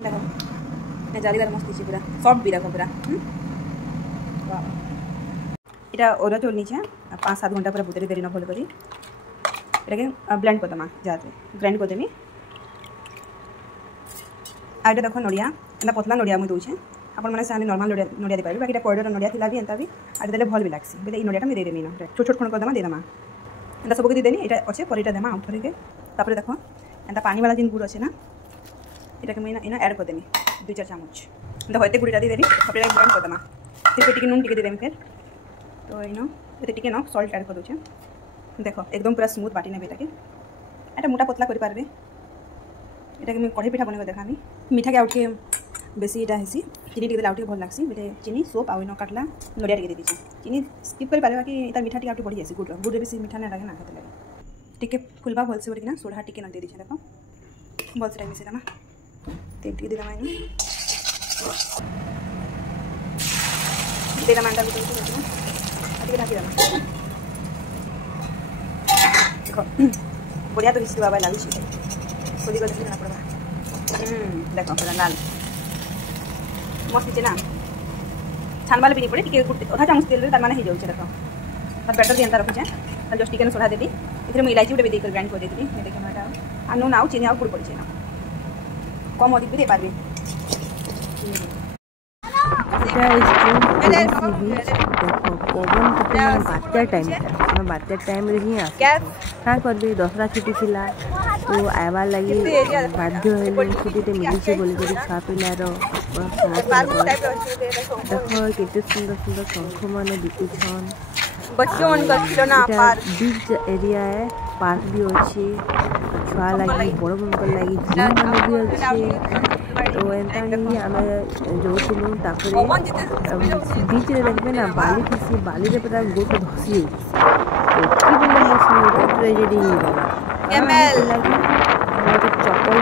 देखो ना जालीदार मस्त दिखे पूरा सॉफ्ट भी देखो पूरा এটা ওরা চল নিচে 5-7 ঘন্টা পুরো বুতরি দেরি না ভুল করি এটাকে ব্লেন্ড করে দেমা যাতে গ্রাইন্ড করে দেমি আর এটা দেখো নড়িয়া এটা পতলা নড়িয়া মুই দউছে আপন মানে সানি নরমাল নড়িয়া দিপারি বাকি এটা কোড়র নড়িয়া থিলা বি এন্তা বি আর দেলে ভাল বি লাগছি বেলে এই নড়িয়াটা আমি দেই দেমি না ছোট ছোট খন্ড করে দেমা দেই দেমা এটা সবকে দি দেনি এটা আছে পরে এটা দেমা আউট থেকে তারপরে দেখো এটা পানি वाला জিন গুড় আছে না এটাকে আমি না এড করে দেমি 2-4 চামচ এটা হইতে গুড়িটা দি দেনি তারপরে এটা গ্রাইন্ড করে দেমা फिर टिके नून टिके दे देमी फिर तो इनो ये टिके न सल्ट ऐड कर दूचे देखो एकदम पूरा स्मूथ बाटी नेबे एटाके एटा मोटा पतला करि पारबे एटाके मैं कढ़ई पिठा बनेको देखामी मीठा के आउटके बेसी एटा हेसी चीनी टिके आउटके भल लागसी बेले चीनी सोप आउ इनो काटला नडिया टिके दे दीचे चीनी स्किप करि पारबा कि एटा मीठा टिके आउट बढ़ी जासी गुड़ बेसी मीठा ना लागे ना खाते लागे टिके फुलबा भल से बरकिना सोडा टिके न दे दीचे देखो भल से मिसे दमा तेल टिके दे दमा इनो देना मांडा भी तो अभी ढाकी देना देखो बढ़िया तो हिस्से बाबा लागू छी खोली कर देना पड़बा देखो पूरा लाल मस्त छे ना छान वाला भी नहीं पड़े टिके आधा चामच तेल रे तार माने हे जाउ छे देखो पर बैटर दियंता रखु छे और जस्ट चिकन सोडा देबी इधर में इलायची उडे भी देकर ग्राइंड कर देबी ये देखो ना आ नून आउ चीनी आउ गुड़ पड़ छे ना कम अधिक भी दे पाबी बात्या टाइम ही क्या कर दसरा छुट्टी थिला तो आवार लगी बाध्य छुट्टी मिली बोल छुआ पिलार देख केते सुंदर सुंदर शंख मान बिकुछन बीच एरिया है पार्क भी अच्छे छुआ लगी बड़ बड़ लगी जिम मान भी अच्छे तो एंता ही आम जो बीच रे देखबे ना बाली थी बाली रे पूरा गोट धसी ट्रेजेडी चप्पल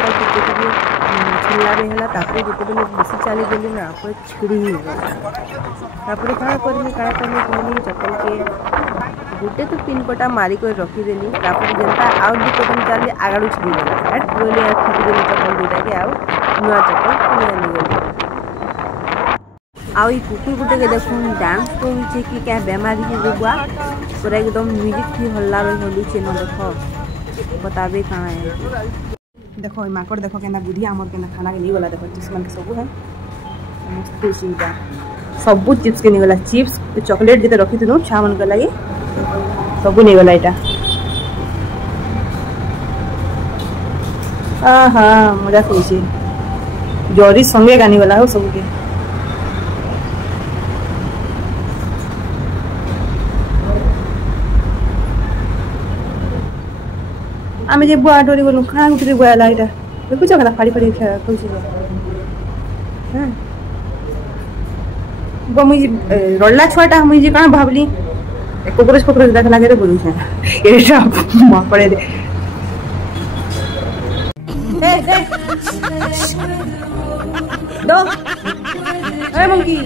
छिल्ला बेहला जिते बेसी चली गली ना छिड़ी कहनी चप्पल के गोटे तो पिन कटा मारिक रखीदेली जनता आउ दु कदम चली आगाड़ू छिड़ीगला बोली खरीदेली चप्पल दुटा के आउ नुआ चप्पल किनी आनीगली आउ कुकुर गुटे के देखो डांस करुचे कि क्या बेमारी के बुआ पूरा एकदम म्यूजिक थी हल्ला हलुचे न देखो बताबे कहाँ है देखो माकड़ देखो केना बुढ़ी आमर केना खाना के नहीं गला देखो चिप्स मन के सब है मस्त चीज़ा सब चिप्स के नहीं गला चिप्स चॉकलेट जिते रखी थी छा मन के लगे सब नहीं गला एटा हाँ मजा करुचे जरी संगे गानी गला हो सब के आमे जे बुआ डोरी गलु कहाँ उठे बुआ ला इटा देखु छ कला फाड़ी फाड़ी खेला कइसे हां गो मुई रल्ला छुआटा मुई जे काना भाबली कोकरोच देख लागे रे बोलु छ एटा मा पड़े दे दो ए मंकी